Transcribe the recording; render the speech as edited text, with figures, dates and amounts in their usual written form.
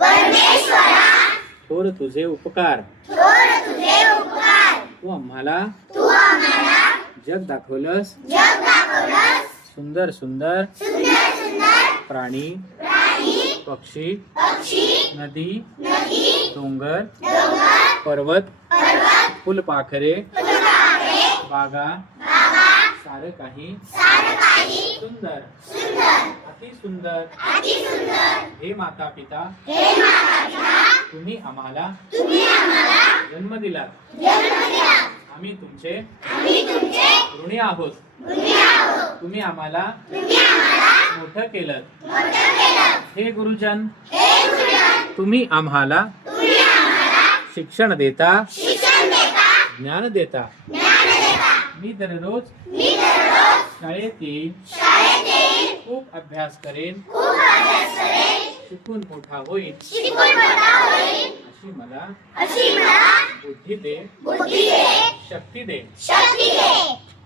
परमेश्वरा थोर तुझे उपकार, थोर तुझे उपकार, तू आम्हाला तू आम्हाला जग दाखवलंस, जग दाखवलंस, सुंदर सुंदर सुंदर सुंदर प्राणी, प्राणी, पक्षी, पक्षी, नदी, नदी, डोंगर, डोंगर, पर्वत, पर्वत, फुलपाखरे, फुलपाखरे, बागा, बागा, सारं काही सारं काही सुंदर, सुंदर, अति सुंदर. अति सुंदर. हे माता पिता, हे माता पिता, तुम्ही आम्हाला तुम्ही आम्हाला जन्म दिलात. जन्म दिला. आम्ही तुमचे आम्ही तुमचे ऋणी आहोत. ऋणी आहोत. तुम्ही आम्हाला तुम्ही आम्हाला मोठं केलं. मोठं केलं. हे गुरुजन, हे गुरुजन, तुम्ही आम्हाला तुम्ही आम्हाला शिक्षण देता, शिक्षण देता, ज्ञान देता. ज्ञान देता. मी दररोज मी दररोज शाळेत येईन, शाळेत येईन, खूप अभ्यास करेन, खूप अभ्यास करेन, शिकून मोठा होईन. शिकून मोठा होईन, अशी मला अशी मला बुद्धी दे, बुद्धी दे, शक्ती दे. शक्ती दे.